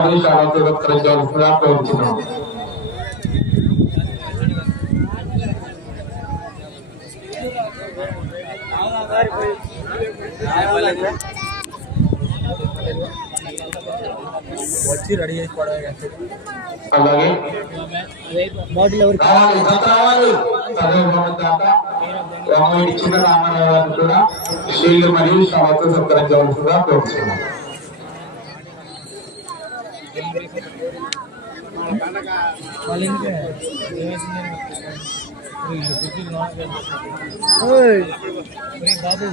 సత్కరించవలసిందిగా కోరుతున్నాం వచ్చి రెడీ చేసుకోవడమే అలాగే బాటిల్ చిన్న రామారావు గారు కూడా షీల్డ్ మరియు షాలతో సత్కరించవలసిందిగా కోరుతున్నాం వాళ్ళు ఇంకే బాబు.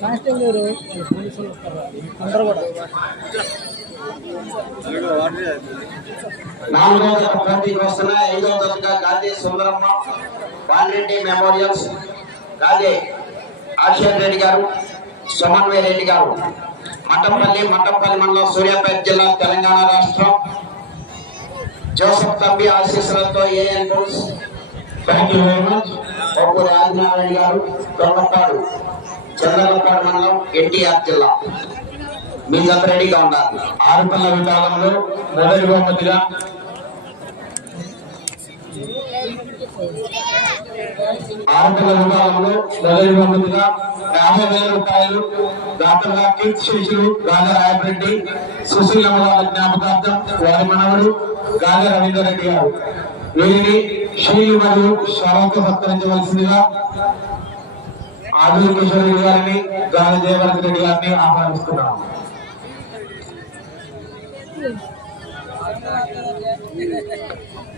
కానిస్టేబుల్ ఎవరు వాళ్ళు పోలీసులు అందరూ కూడా నాలుగవ ఐదవ జతగా గాంధీ సుందరమ్మ బాలిరెడ్డి మెమోరియల్స్ గాంధీ ఆశీర్ రెడ్డి గారు సమన్వయ రెడ్డి గారు. మఠంపల్లి మఠంపల్లి మండలం సూర్యాపేట జిల్లా తెలంగాణ రాష్ట్రం. జోసఫ్ తమ్మి ఆశీస్సులతో ఏఎన్ బుల్స్ థ్యాంక్ యూ వెరీ మచ్. ఒక్కరు రాజనారాయణ గారు తొండపాడు చంద్రపాడు మండలం ఎన్టీఆర్ జిల్లా. మీ జత రెడీగా ఉండాలి. ఆరుపల్ల విభాగంలో మొదటి బహుమతిగా ఆర్థిక విభాగంలో మొదటి బహుమతిగా యాభై వేల రూపాయలు డాక్టర్ కీర్తి శేషులు గాలి రాయపరెడ్డి. సుశీలమ్మ గారి జ్ఞాపకార్థం వారి మనవడు గాలి రవీందర్ రెడ్డి గారు. వీరిని శ్రీలు మరియు షాలతో సత్కరించవలసిందిగా ఆదిల్ కిషోర్ రెడ్డి గారిని గాలి జయవర్ధన్ రెడ్డి గారిని ఆహ్వానిస్తున్నాము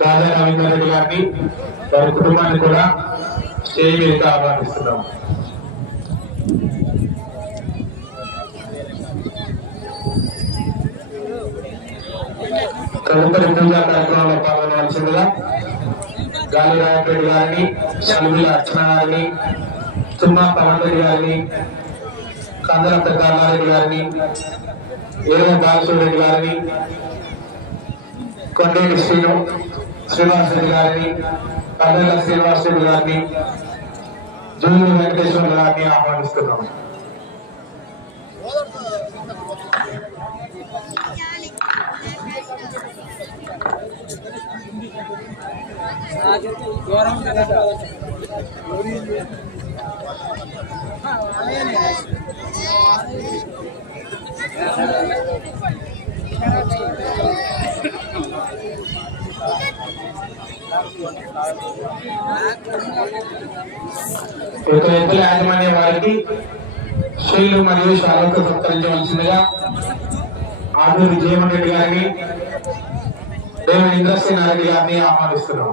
కాదా రవీంద్ర గారిని వారి కుటుంబాన్ని కూడా స్టేజ్ మీదకి ఆహ్వానిస్తున్నాం తదుపరి కార్యక్రమంలో గాలి రాయపరెడ్డి గారిని షల్మిల అర్చన గారిని తుమ్మా పవన్ రెడ్డి గారిని కందల పెద్దారెడ్డి గారిని ఏదో బాలసూర్ రెడ్డి గారిని కొండేటి శ్రీను శ్రీనివాస్ రెడ్డి గారిని కల్లెల శ్రీనివాస్ రెడ్డి గారిని జూలు వెంకటేశ్వర గారిని ఆహ్వానిస్తున్నాం. ఒక ఎద్దుల యాజమాన్య వారికి శ్రీలు మరియు శాలకు సత్కరించవలసిందిగా ఆదూరి జీవన్ రెడ్డి గారిని దేవుని ఇంద్రసేనారెడ్డి గారిని ఆహ్వానిస్తున్నాం.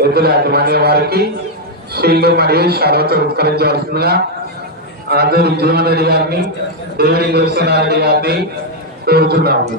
ఎద్దుల మనే వారికి శిల్లు మరియు షరవత ఉత్కరించవలసిందిగా ఆదూరు జీవన్ రెడ్డి గారిని దేవిని నరసింహారెడ్డి గారిని కోరుతున్నాము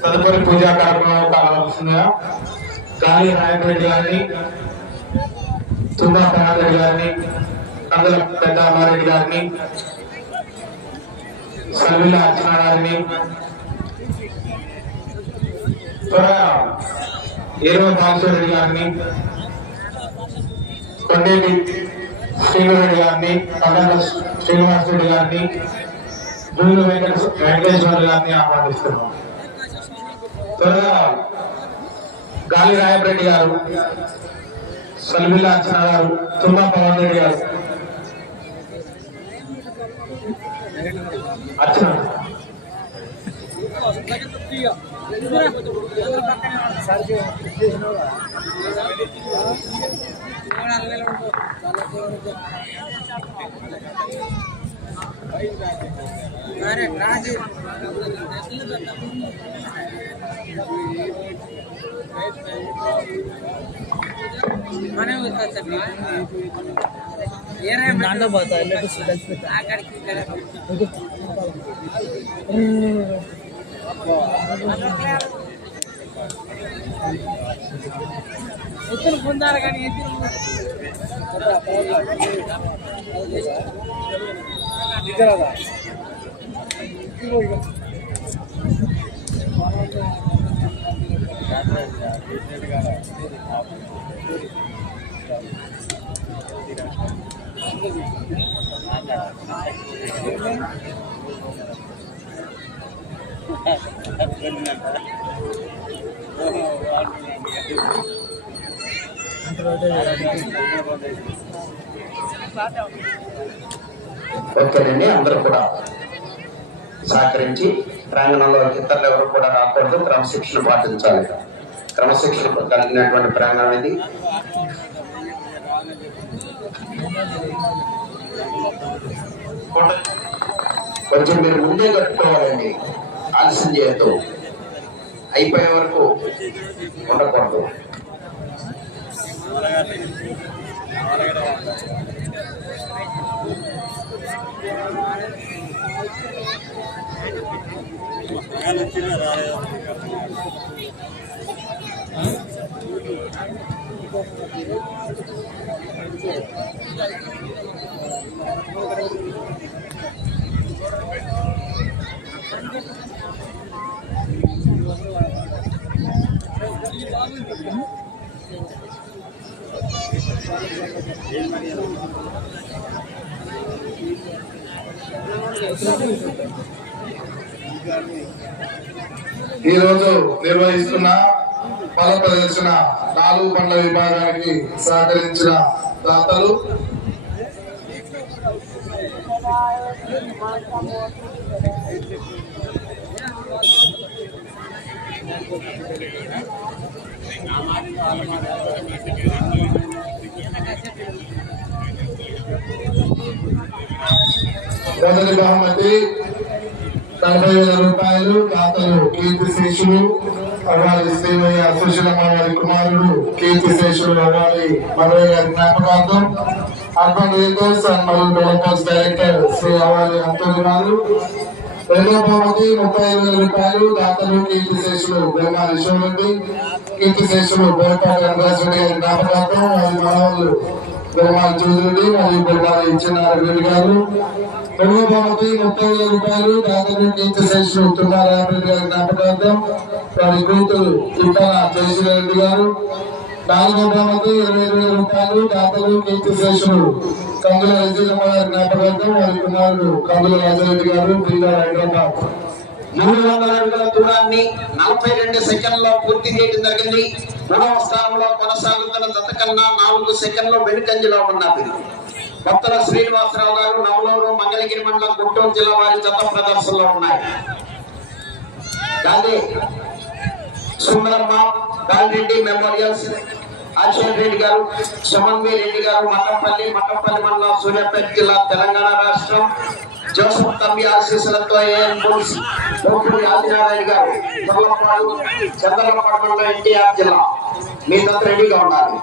తదుపరి పూజా కార్యక్రమం ప్రారంభిస్తుందిగా గాలి నాయకరెడ్డి గారిని తుమ్మా రెడ్డి గారిని కందుల పెద్ద అమ్మారెడ్డి గారిని సల్విల అర్చన గారిని త్వరగా ఏరవ బాలసరెడ్డి గారిని కొండేటి శ్రీనురెడ్డి గారిని కండల శ్రీనివాస్ రెడ్డి గారిని జూలు వెంకట వెంకటేశ్వర గారిని ఆహ్వానిస్తున్నాం. త్వరగా గాలి రాయపరెడ్డి గారు సల్మిల్ల అర్చన గారు తుమ్మా పవన్ రెడ్డి గారు. అర్చన అరే రాజు మనం దాంట్లో పోతా అక్కడికి ఇక్కడ ఎత్తులు పొందారు కానీ ఎత్తులు Thank you. ఓకేనండి అందరూ కూడా సహకరించి ప్రాంగణంలో ఇతరులు ఎవరు కూడా రాకూడదు క్రమశిక్షణ పాటించాలి. క్రమశిక్షణ కలిగినటువంటి ప్రాంగణం ఇది. కొంచెం మీరు ముందే కట్టుకోవాలండి. ఆలస్యం చేయొద్దు అయిపోయే వరకు ఉండకూడదు Thank you. ఈరోజు నిర్వహిస్తున్న ఫల ప్రదర్శన నాలుగు పండ్ల విభాగానికి సహకరించిన దాతలు. మొదటి బహుమతి నలభై వేల రూపాయలు దాతలు కీర్తి శేషులు అవ్వాలి శ్రీమయ్య సుశీలమ్మ వారి కుమారుడు కీర్తి శేషులు అవ్వాలి మరవై గారి జ్ఞాపకార్థం. అర్బన్ రీకోర్స్ అండ్ మరియు developers director Shri Avvali Anthony గారు. రెండో ముప్పై ఐదు వేల రూపాయలు దాతలు కీర్తి శేషులు బ్రహ్మ విశ్వరెడ్డి కీర్తి శేషులు బోయపాటి రంగరాజరెడ్డి గారి జ్ఞాపకార్థం వారి మనవాళ్ళు బ్రహ్మాల చౌదరి మరియు బ్రహ్మాల ఇచ్చినారెడ్డి గారు. రెండో ముప్పై వేల రూపాయలు దాతలు కీర్తి శేషులు తుమ్మారాయణరెడ్డి గారి జ్ఞాపకార్థం వారి కూతురు తిప్పల జయశ్రీరెడ్డి గారు. నాలుగో బహుమతి ఇరవై వేల రూపాయలు దాతలు కీర్తి శేషులు కందుల విజయమ్మ గారి జ్ఞాపకార్థం వారి కుమారుడు కందుల రాజారెడ్డి గారు బీహార్ హైదరాబాద్. మూడు వందల అడుగుల దూరాన్ని నలభై రెండు సెకండ్లో పూర్తి చేయడం జరిగింది. మూడవ స్థానంలో కొనసాగుతున్న జత కన్నా నాలుగు సెకండ్లు వెనుకంజలో ఉన్నది భక్తుల శ్రీనివాసరావు గారు నవలూరు మంగళగిరి మండలం గుంటూరు జిల్లా వారి జత ప్రదర్శనలో ఉన్నాయి. గాంధీ సుందరమ్మ బాలరెడ్డి మెమోరియల్స్ అశోక్ రెడ్డి గారు సుమన్వి రెడ్డి గారు మఠంపల్లి మఠంపల్లి మండలం సూర్యాపేట జిల్లా తెలంగాణ రాష్ట్రం. జోసఫ్ తమ్మి ఆశీస్సులతో ఏఎన్ బుల్స్ పోపూరి ఆదినారాయణ గారు చంద్రపాడు చంద్రపాడు మండలం ఎన్టీఆర్ జిల్లా. మీదంతా రెడీగా ఉండాలి.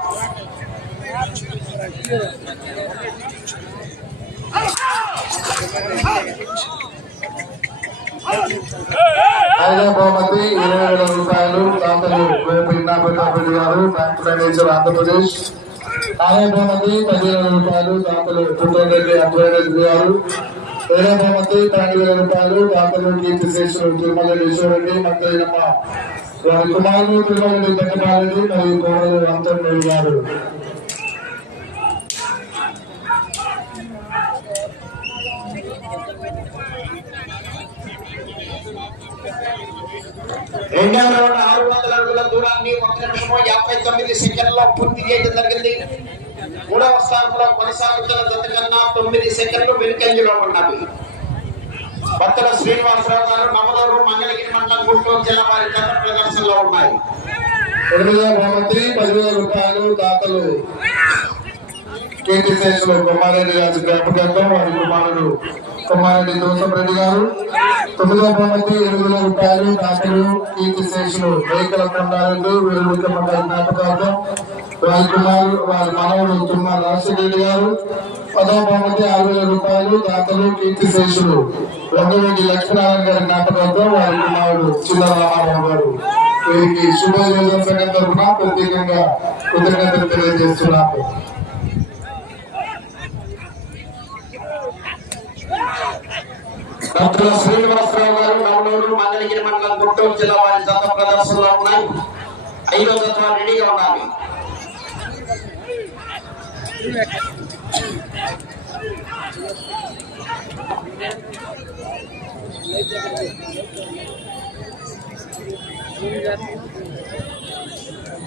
ఐదో బహుమతి ఇరవై వేల రూపాయలు దాతలు గోపిన్నా ప్రతాపరెడ్డి గారు బ్యాంక్ మేనేజర్ ఆంధ్రప్రదేశ్. ఆరో బహుమతి పదివేల రూపాయలు దాతలు పుట్టరెడ్డి అభయరెడ్డి గారు ఏడో బహుమతి పన్నెండు వేల రూపాయలు దాతలు కీర్తి తిరుమల ఈశ్వరెడ్డి వారి కుమారులు మరియు కోడలు అంతర్రెడ్డి గారు రెండవ రౌండ్ ఆరు వందల అడుగుల దూరాన్ని ఒక నిమిషము యాభై తొమ్మిది సెకండ్లో పూర్తి చేయడం జరిగింది. మూడవ స్థానంలో కొనసాగుతున్న జత కన్నా తొమ్మిది సెకండ్లు వెనుకంజలో ఉన్నవి. భక్తుల శ్రీనివాసరావు గారు నమలూరు మంగళగిరి మండలం గుంటూరు జిల్లా వారి జత ప్రదర్శనలో ఉన్నాయి. ఎనిమిదవ బహుమతి పదివేల రూపాయలు దాతలు. కేటీ శేషులు కుమారెడ్డి గారి జ్ఞాపకార్థం వారి కుమారుడు కుమారెడ్డి జోసఫ్ గారు తొమ్మిదవ బహుమతి ఎనిమిది వేల రూపాయలు కీర్తి శేషులు. రేఖల కొండారెడ్డి వీరు ముఖ్యమంత్రి జ్ఞాపకార్థం వారి కుమారుడు వారి మనవుడు తుమ్మా రాజశేఖర గారు పదవ బహుమతి ఆరు వేల రూపాయలు దాతలు కీర్తి శేషులు. రంగరెడ్డి లక్ష్మీనారాయణ గారి జ్ఞాపకార్థం వారి కుమారుడు చిన్న రామారావు గారు. వీరికి శుభోదయం సంఘం తరఫున ప్రత్యేకంగా కృతజ్ఞతలు తెలియజేస్తున్నాము. భక్తుల శ్రీనివాసరావు గారు నవలూరు మంగళగిరి మండలం గుంటూరు జిల్లా వారి జత ప్రదర్శనలో ఉన్నాయి. ఐదో జత రెడీగా ఉండాలి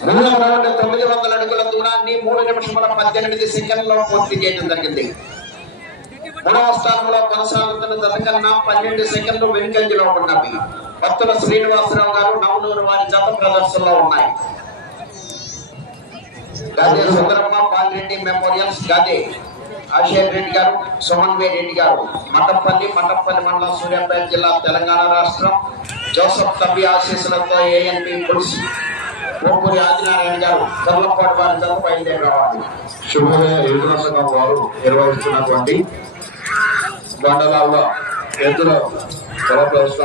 మూడవ రౌండ్ తొమ్మిది వందల అడుగుల దూరాన్ని మూడు నిమిషముల పద్దెనిమిది సెకండ్లో పూర్తి చేయడం జరిగింది. మూడవ స్థానంలో కొనసాగుతున్న జత కన్నా పన్నెండు సెకండ్లు వెనుకంజలో ఉన్నవి భక్తుల శ్రీనివాసరావు గారు నవనూరు వారి జత ప్రదర్శనలో ఉన్నాయి. గాదే సుందరమ్మ బాలిరెడ్డి మెమోరియల్స్ గాదే ఆశేర్ రెడ్డి గారు సుమన్వే రెడ్డి గారు. మఠంపల్లి మఠంపల్లి మండలం సూర్యాపేట జిల్లా తెలంగాణ రాష్ట్రం. జోసఫ్ తబ్బి ఆశీస్సులతో ఏఎన్బి పులిస్ ఓపూరి ఆదినారాయణ గారు కర్లపాటి వారి జత బయలుదేరి రావాలి శుభోదయ యువజన సంఘం వారు నిర్వహిస్తున్నటువంటి మండలాల్లో ఎద్దుల పొల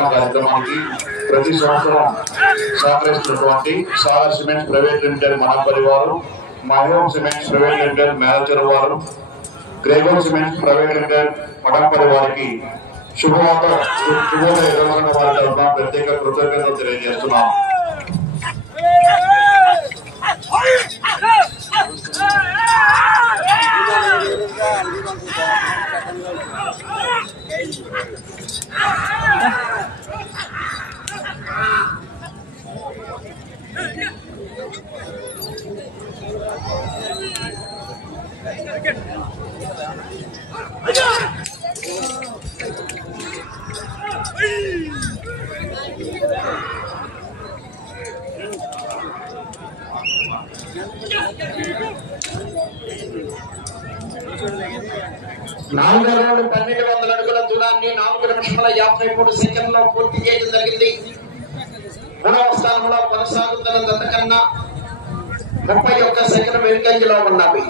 కార్యక్రమానికి ప్రతి సంవత్సరం సహకరిస్తున్నటువంటి సాగర్ సిమెంట్స్ ప్రైవేట్ లిమిటెడ్ మహాపరి వారు మహోమ్ సిమెంట్స్ ప్రైవేట్ లిమిటెడ్ మేనేజర్ వారు గ్రేగోర్ సిమెంట్స్ ప్రైవేట్ లిమిటెడ్ మఠంపరి వారికి శుభవాత శుభోదయ వారి తరఫున ప్రత్యేక కృతజ్ఞతలు తెలియజేస్తున్నాం Yeah! రౌండ్ పన్నెండు వందల అడుగుల దూరాన్ని నాలుగు నిమిషముల యాభై మూడు సెకండ్లో పూర్తి చేయడం జరిగింది. మూడవ స్థానంలో కొనసాగుతున్న జత కన్నా ముప్పై ఒక్క సెకండ్ వెనుకంజలో ఉన్నవి.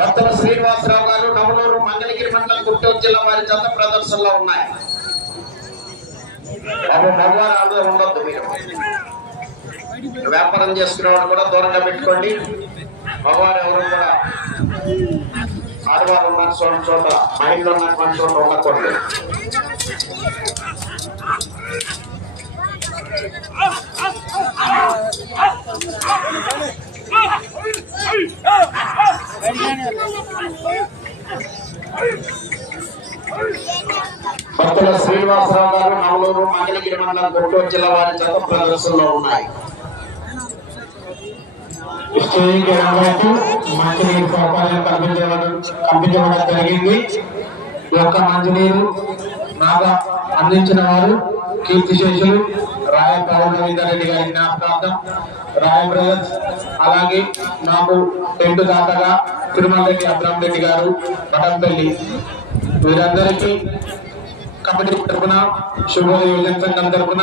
భక్తుల శ్రీనివాసరావు గారు నవలూరు మంగళగిరి మండలం గుంటూరు జిల్లా వారి జత ప్రదర్శనలో ఉన్నాయి. బాబు మగవారు ఉండొద్దు మీరు. వ్యాపారం చేసుకునే వాళ్ళు కూడా దూరంగా పెట్టుకోండి. మగవారు ఎవరు కూడా ఆడవారు ఉన్న చోట చోట మహిళలు ఉన్నటువంటి చోట ఉండకూడదు. భక్తుల శ్రీనివాసరావు గారు నవలూరు మంగళగిరి మండలం గుంటూరు జిల్లా వారి జత ప్రదర్శనలో ఉన్నాయి. స్టేజింగ్ ఎడమవైపు మంచినీరు సౌకర్యం కల్పించడం కల్పించబడడం జరిగింది. ఈ యొక్క మంచినీరు బాగా అందించిన వారు కీర్తిశేషులు రాయ రవీందర్ రెడ్డి గారి జ్ఞాపకార్థం రాయ బ్రదర్స్ అలాగే నాకు టెంట్ దాతగా తిరుమల రెడ్డి అబ్రామ్ రెడ్డి గారు పటంపల్లి వీరందరికీ కమిటీ తరఫున శుభోదయ యువజన సంఘం తరఫున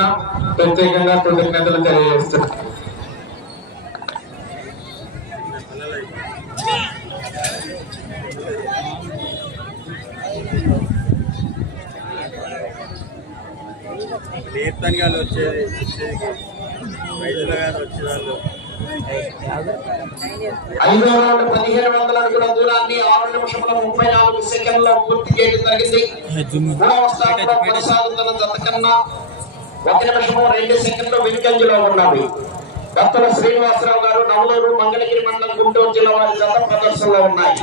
ప్రత్యేకంగా కృతజ్ఞతలు తెలియజేస్తున్నాం వాళ్ళు వచ్చేది వచ్చేది రైతులు కానీ వచ్చేవాళ్ళు. ఐదో రౌండ్ పదిహేను వందల అడుగుల దూరాన్ని ఆరు నిమిషముల ముప్పై నాలుగు సెకండ్లో పూర్తి చేయడం జరిగింది. మూడవ స్థానంలో కొనసాగుతున్న జత కన్నా ఒక నిమిషము రెండు సెకండ్లు వెనుకంజలో ఉన్నవి. దత్తల శ్రీనివాసరావు గారు నవలూరు మంగళగిరి మండలం గుంటూరు జిల్లా వారి జత ప్రదర్శనలో ఉన్నాయి.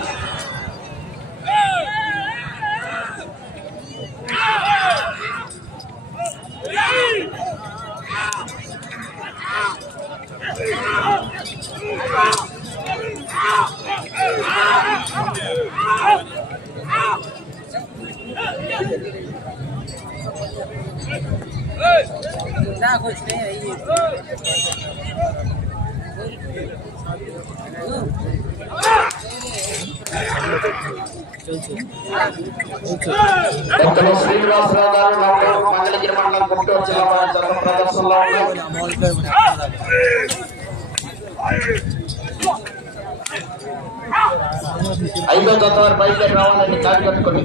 Dá uma coisinha aí. Uh. దత్తల Srinivasarao గారు నవలూరు మంగళగిరి మండలం గుంటూరు జిల్లా వారి ప్రదర్శనలో ఐదో జత వారు రావాలని కాదు కట్టుకోండి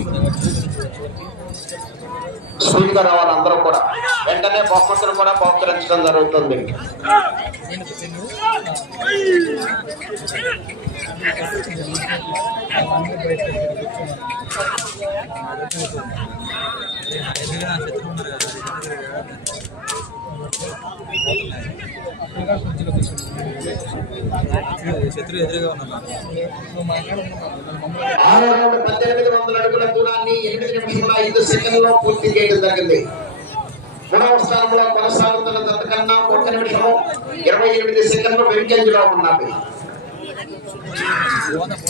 స్పీడ్గా రావాలి అందరూ కూడా వెంటనే బహుమతులు కూడా బహుకరించడం జరుగుతుంది శత్రు ఎదురుగా ఉన్నా ఆరో రౌండ్ పద్దెనిమిది వందల అడుగుల దూరాన్ని ఎనిమిది నిమిషముల ఐదు సెకండ్లో పూర్తి చేయడం జరిగింది. మూడవ స్థానంలో కొనసాగుతున్న జత కన్నా ఒక నిమిషము ఇరవై ఎనిమిది సెకండ్లు వెనుకంజలో ఉన్నది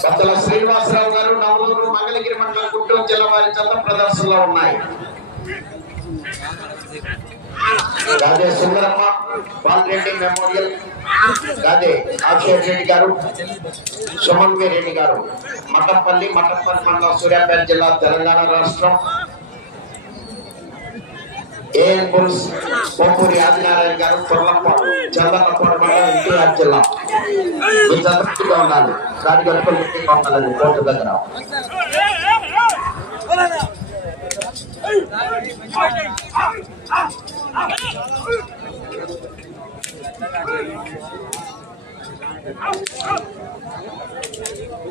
బత్తల శ్రీనివాసరావు గారు నవలూరు మంగళగిరి మండలం గుంటూరు జిల్లా వారి చెత్త ప్రదర్శనలో ఉన్నాయి. రాజే సుందరమ్మ బాలరెడ్డి మెమోరియల్. రాజే అక్షయ్ రెడ్డి గారు సుమన్వి రెడ్డి గారు. మటంపల్లి మటంపల్లి మండలం సూర్యాపేట జిల్లా తెలంగాణ రాష్ట్రం. ఏఎన్ పుల్స్ పొప్పూరి ఆదినారాయణ గారు కొర్లపాడు చందన్నపాడు మండలం ఎన్టీఆర్ జిల్లా మీ చదువుగా ఉండాలి దాని గడుపులు ఉండాలని కోర్టు దగ్గర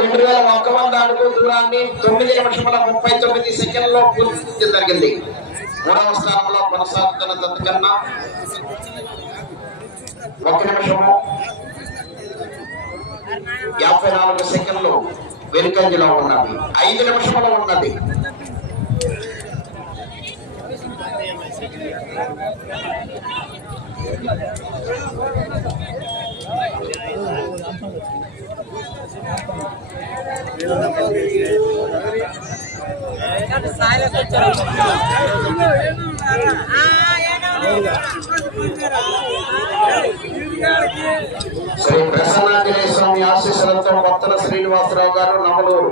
రెండు వేల ఒక్క వంద అడుగు దూరాన్ని తొమ్మిది నిమిషముల ముప్పై తొమ్మిది సెకండ్లో పూర్తి జరిగింది. మూడవ స్థానంలో కొనసాగుతున్న జత ఒక నిమిషము. యాభై నాలుగు సెకండ్లు వెనుకంజలో ఉన్నది. ఐదు నిమిషముల ఉన్నది. శ్రీ ప్రసన్నాంజనేయ స్వామి ఆశీస్సులతో భక్తుల శ్రీనివాసరావు గారు నమలూరు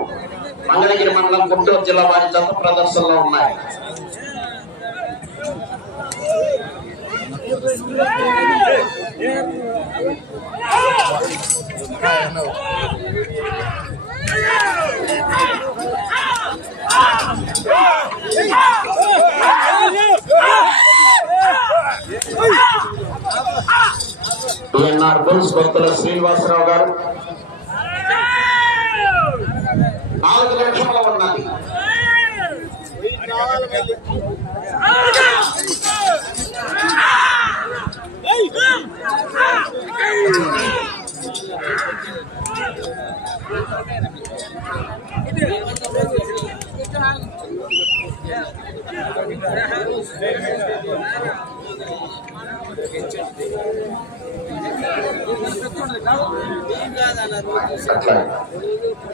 మంగళగిరి మండలం గుంటూరు జిల్లా వారి జత ప్రదర్శనలో ఉన్నాయి. ఈఎన్ఆర్ బుల్స్ కొత్తల శ్రీనివాసరావు గారు నాలుగు నిమిషముల ఉన్నది అట్లా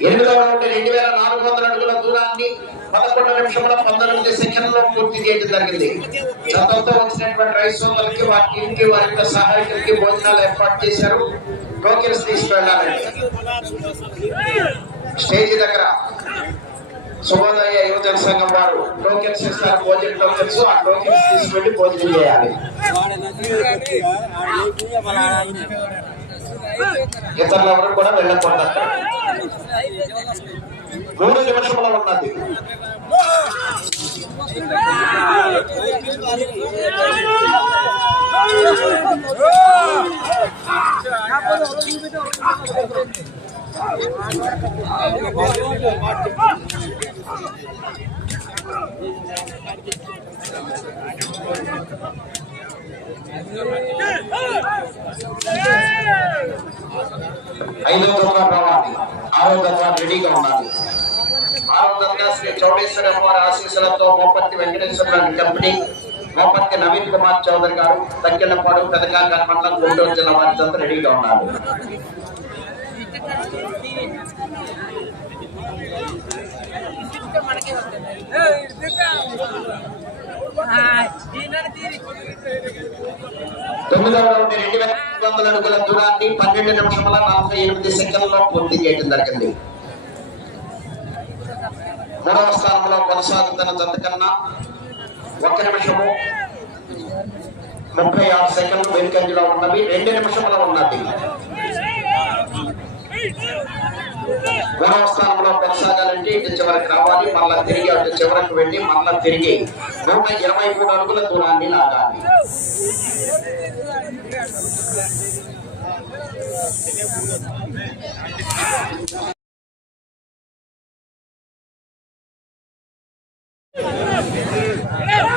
ఎనిమిదవ రౌండ్ రెండు వేల నాలుగు వందల అడుగుల దూరాన్ని పదకొండు నిమిషముల పంతొమ్మిది సెకండ్లో పూర్తి చేయడం జరిగింది. గతంతో వచ్చినటువంటి రైస్ సోదరులకి వారి టీంకి వారి సహాయకులకి భోజనాలు ఏర్పాటు చేశారు. టోకెన్స్ తీసుకువెళ్ళాలండి. స్టేజ్ దగ్గర శుభోదయ యువజన సంఘం వారు టోకెన్స్ ఇస్తారు భోజన టోకెన్స్. ఆ టోకెన్స్ తీసుకెళ్ళి భోజనం చేయాలి. ఇతరులు ఎవరు కూడా వెళ్ళకూడదు మూడు నిమిషముల ఉన్నది ఐదవ దఫా రావాలి ఆరో దఫా రెడీగా ఉండాలి. ఆరో దఫా శ్రీ చౌడేశ్వర వారి ఆశీస్సులతో మోపత్తి వెంకటేశ్వర కంపెనీ మోపత్తి నవీన్ కుమార్ చౌదరి గారు తక్కినపాడు పెదకాక మండలం గుంటూరు జిల్లా వారితో రెడీగా ఉన్నారు. తొమ్మిదవ రౌండ్ రెండు వేల ఐదు వందల అడుగుల దూరాన్ని పన్నెండు నిమిషముల నలభై ఎనిమిది సెకండ్లో పూర్తి చేయడం జరిగింది. మూడవ స్థానంలో కొనసాగుతున్న జత కన్నా ఒక్క నిమిషము ముప్పై ఆరు సెకండ్లు వెనుకంజలో ఉన్నవి. రెండు నిమిషముల ఉన్నది. మూడవ స్థానంలో కొనసాగాలంటే ఇటు చివరికి రావాలి. మళ్ళా తిరిగి అటు చివరకు వెళ్ళి మళ్ళా తిరిగి నూట ఇరవై మూడు అడుగుల దూరాన్ని లాగాలి.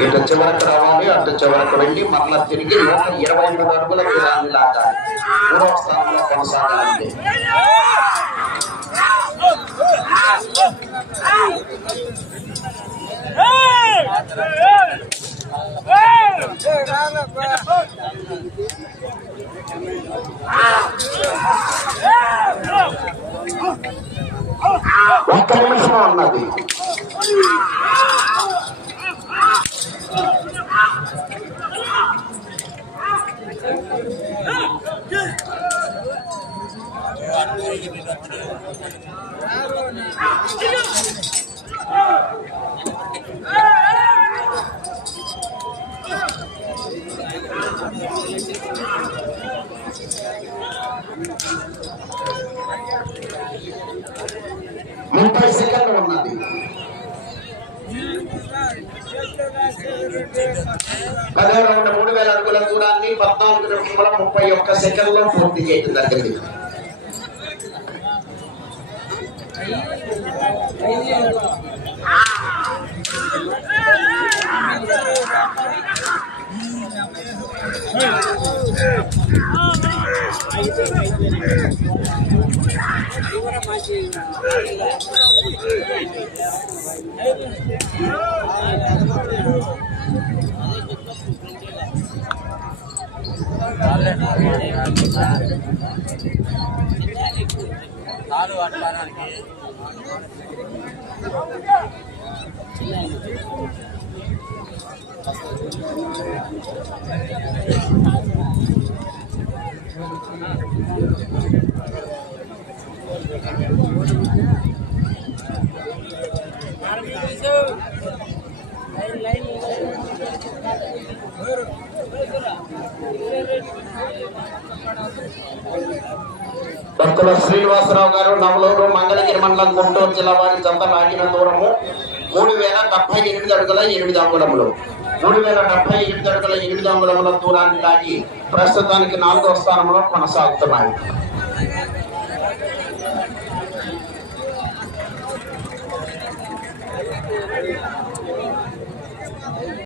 ఇటు చివరకు రావాలి అటు చివరకు వెళ్ళి మరలా తిరిగి నూట ఇరవై మూడు అడుగుల దూరాన్ని లాగాలి. మూడవ స్థానంలో కొనసాగాలంటే ఒక్క నిమిషం ఉన్నది ముప్పై ఉన్నది పదో రౌండ్ మూడు వేల అడుగుల దూరాన్ని పద్నాలుగు నిమిషముల ముప్పై ఒక్క సెకండ్లో పూర్తి చేయడం జరిగింది நாலு வாட்டலாம் இருக்கு Thank you. భక్తుల శ్రీనివాసరావు గారు నవలూరు మంగళగిరి మండలం గుంటూరు జిల్లా వారి జంట లాగిన దూరము మూడు వేల డెబ్బై ఎనిమిది అడుగుల ఎనిమిది అంగుళములు. మూడు వేల డెబ్బై ఎనిమిది అడుగుల ఎనిమిది వందల దూరాన్ని దాటి ప్రస్తుతానికి నాలుగో స్థానంలో కొనసాగుతున్నాయి.